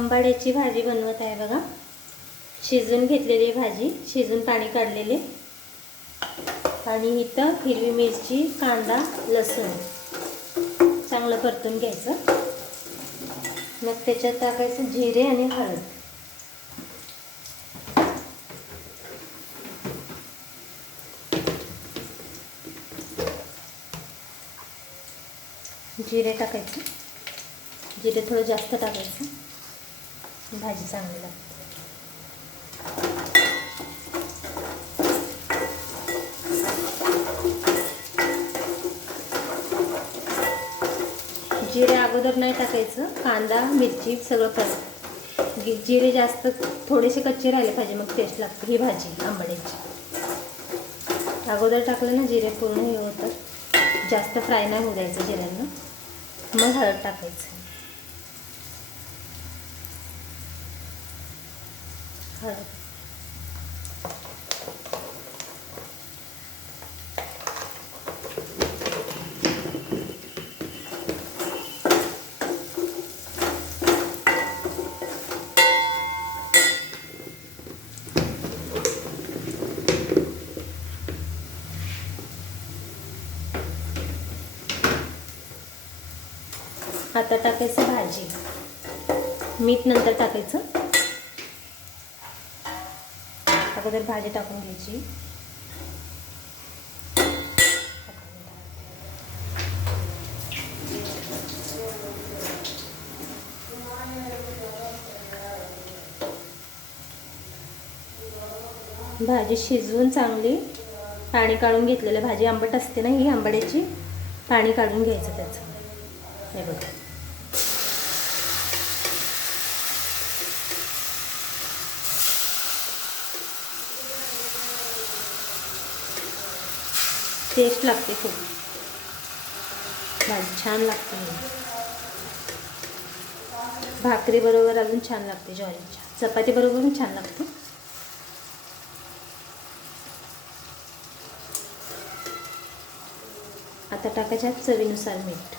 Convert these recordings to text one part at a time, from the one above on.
आंबाड्याची भाजी बनवत आहे बघा. शिजून घेतलेली भाजी, शिजून पाणी काढलेले, आणि इथं हिरवी मिरची, कांदा, लसूण चांगलं परतून घ्यायचं. मग त्याच्यात टाकायचं जिरे आणि हळद. जिरे टाकायचं, जिरे थोडं जास्त टाकायचं, भाजी चांगली लागते. जिरे अगोदर नाही टाकायचं, कांदा मिरची सगळं परत. जिरे जास्त थोडेसे कच्चे राहिले पाहिजे, मग टेस्ट लागते ही भाजी आंबाड्याची. अगोदर टाकलं ना जिरे पूर्ण हे होतं, जास्त फ्राय नाही होऊ द्यायचं जिऱ्यांना. मग हळद टाकायचं. हळद, आता टाकायचं भाजी. मीठ नंतर टाकायचं, अगोदर भाजी टाकून घ्यायची. भाजी शिजवून चांगली पाणी काढून घेतलेलं. भाजी आंबट असते ना ही आंबाड्याची, पाणी काढून घ्यायचं त्याचं. हे बघा, टेस्ट लागते खूप, भाजी छान लागते. भाकरी बरोबर अजून छान लागते, ज्वारीच्या चपाती बरोबर पण छान लागते. आता टाकायच्या चवीनुसार मीठ.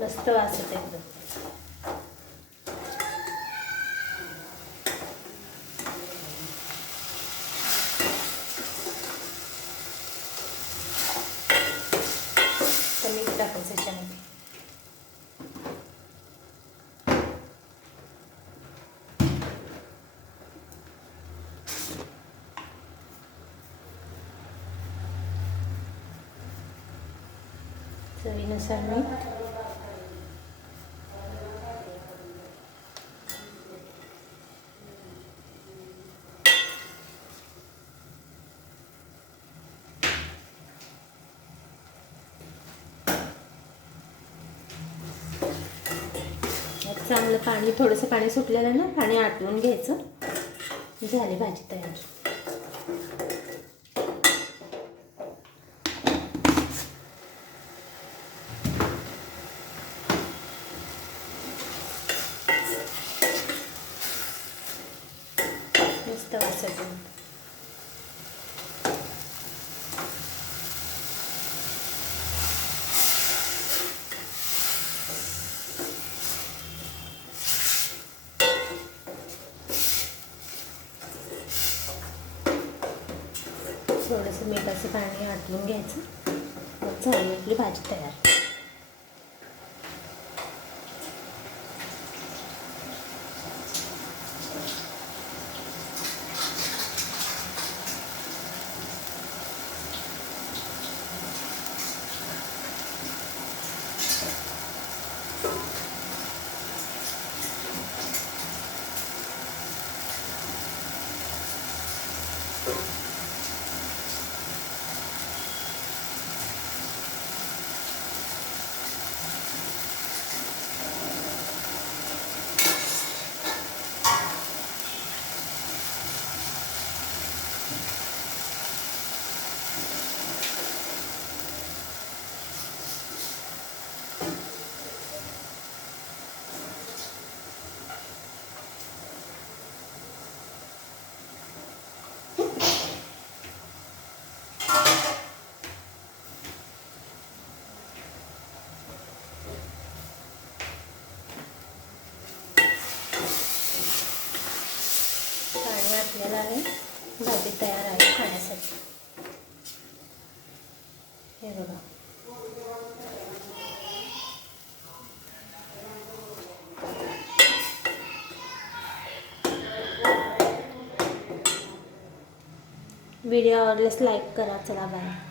मस्त वास येतो एकदम. मीठ टाकायचं याच्यामध्ये. चवीनुसार मीठ. चांगलं पाणी, थोडंसं पाणी सुटलेलं ना, पाणी आटवून घ्यायचं. झाली भाजी तयार. मस्त वास येतो. थोडंसं मिठाचं पाणी आटवून घ्यायचं. मग झाली आपली भाजी तयार. घेतलेला आहे. भाजी तयार आहे खाण्यासाठी. हे बघा. व्हिडिओ आवडल्यास लाईक करा. चला बाय.